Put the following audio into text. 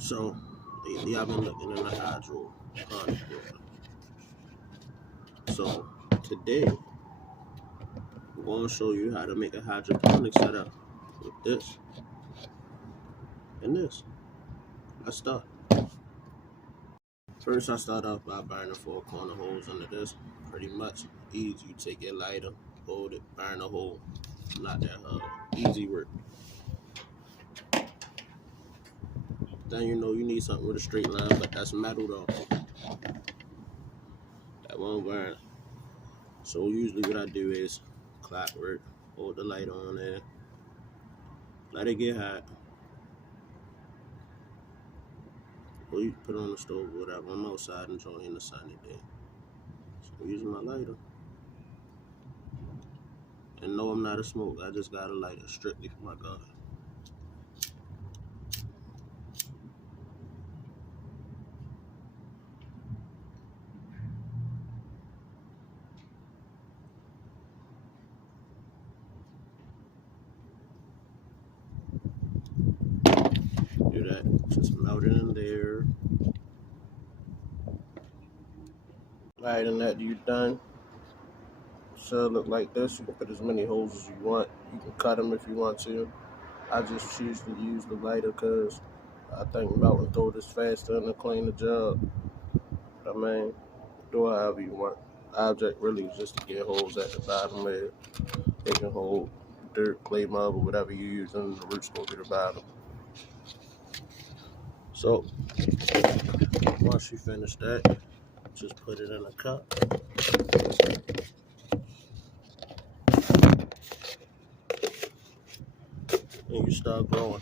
So lately I've been looking in the hydroponic world. So today I'm going to show you how to make a hydroponic setup with this and this. Let's start. First I start off by burning 4 corner holes under this. Pretty much easy. You take your lighter, hold it, burn a hole. Not that hard. Easy work. Then you know you need something with a straight line, but that's metal though. That won't burn. So usually what I do is clockwork, hold the light on there, let it get hot, or you can put it on the stove or whatever. I'm outside enjoying the sunny day. So I'm using my lighter. And no, I'm not a smoker, I just got a lighter strictly for my garden. Do that, just melt it in there. Alright, and that you're done. So look like this. You can put as many holes as you want. You can cut them if you want to. I just choose to use the lighter because I think melt and throw this faster and to clean the job. I mean, do it however you want. The object really is just to get holes at the bottom where they can hold dirt, clay, mud, or whatever you use, and the roots go to the bottom. So once you finish that, just put it in a cup. And you start growing.